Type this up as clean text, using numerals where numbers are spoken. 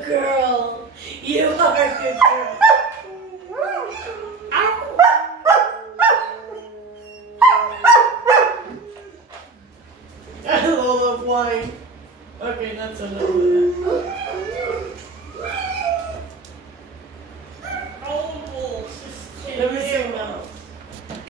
good girl. You are a good girl. Ow. I love wine. Okay, that's enough of that.